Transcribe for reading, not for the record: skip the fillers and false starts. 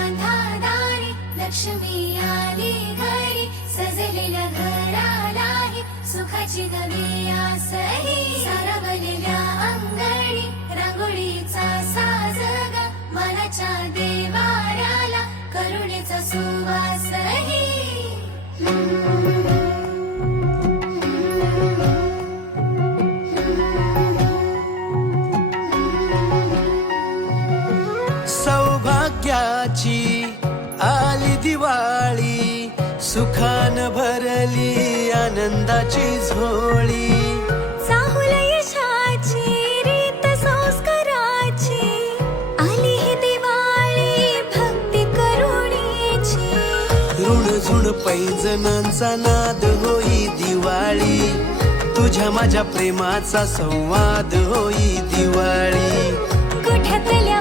बांधा दारी, लक्ष्मी आली घरी, सजलेल्या घरालाही सुखाची नवी आसही. सारवलेल्या अंगणी रांगोळीचा साज ग, मनाच्या देवाऱ्याला करुणेचा सुवासही. सौभाग्याची आली दिवाळी, सुखान भरली आनंदाची झोळी. चाहुल यशाची रीत संस्काराची, आली ही दिवाळी भक्ती करुणेची. ऋणझुण पैजणांचा नाद होई दिवाळी, तुझ्या माझ्या प्रेमाचा संवाद होई दिवाळी. गोठ्यातल्या